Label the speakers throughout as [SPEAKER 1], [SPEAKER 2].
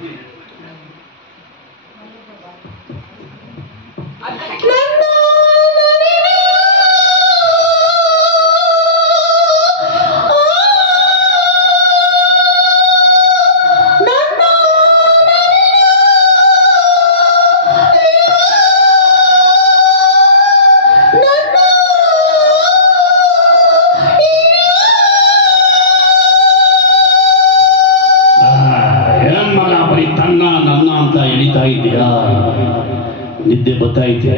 [SPEAKER 1] Amen. ಬರೀ ತನ್ನ ನನ್ನ ಅಂತ ಎಳಿತಾ ಇದೆಯಾ ನಿದ್ದೆ ಬತ್ತೈತೆ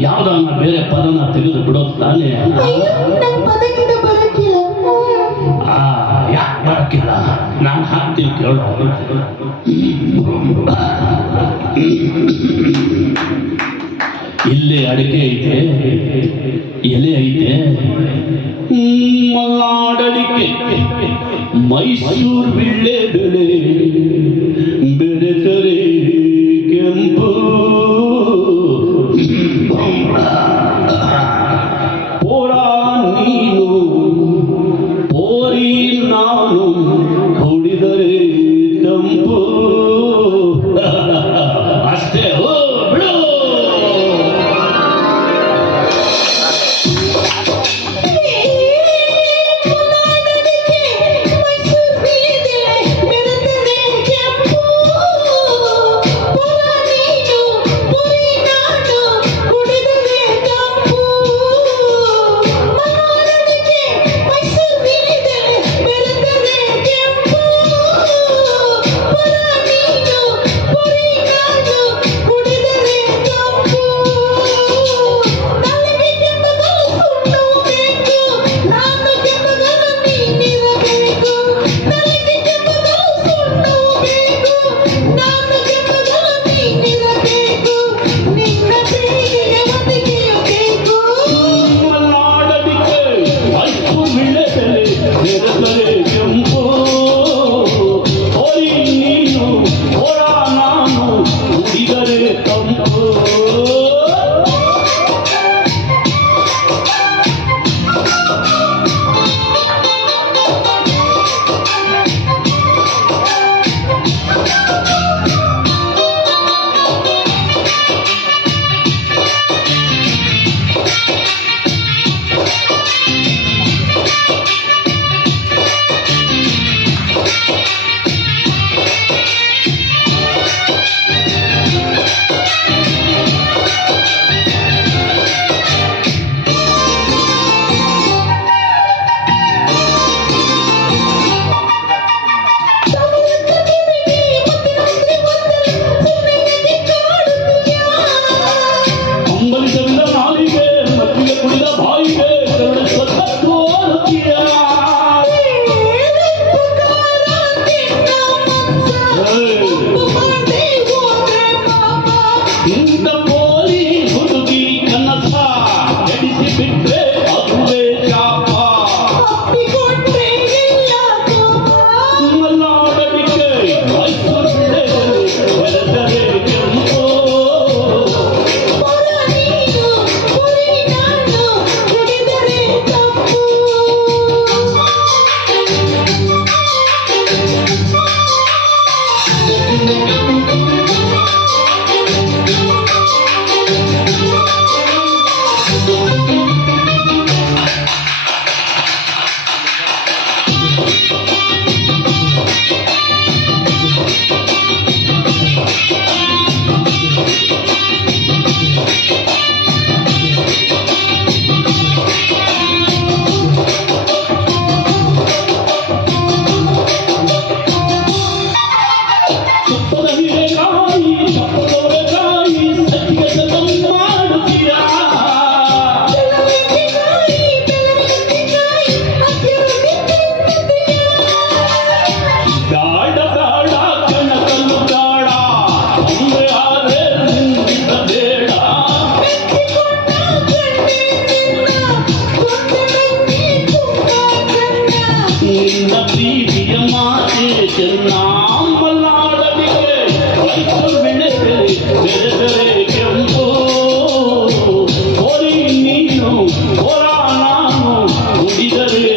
[SPEAKER 1] ಯಾವ್ದನ್ನ ಬೇರೆ ಪದನ ತೆಗೆದು ಬಿಡೋದು ತಾನೇ? ಯಾಕೆ ಬರಕ್ಕಿಲ್ಲ? ನಾನು ಹಾಕ್ತೀನಿ ಕೇಳೋ. ಇಲ್ಲಿ ಅಡಿಕೆ ಐತೆ. ಎಲೆ ಐತೆ. ಮಲ್ಲಾಡಡಿಕೆ ಮೈಸೂರು ಬಿಳ್ಳೆ ಬೆಳೆ Maria.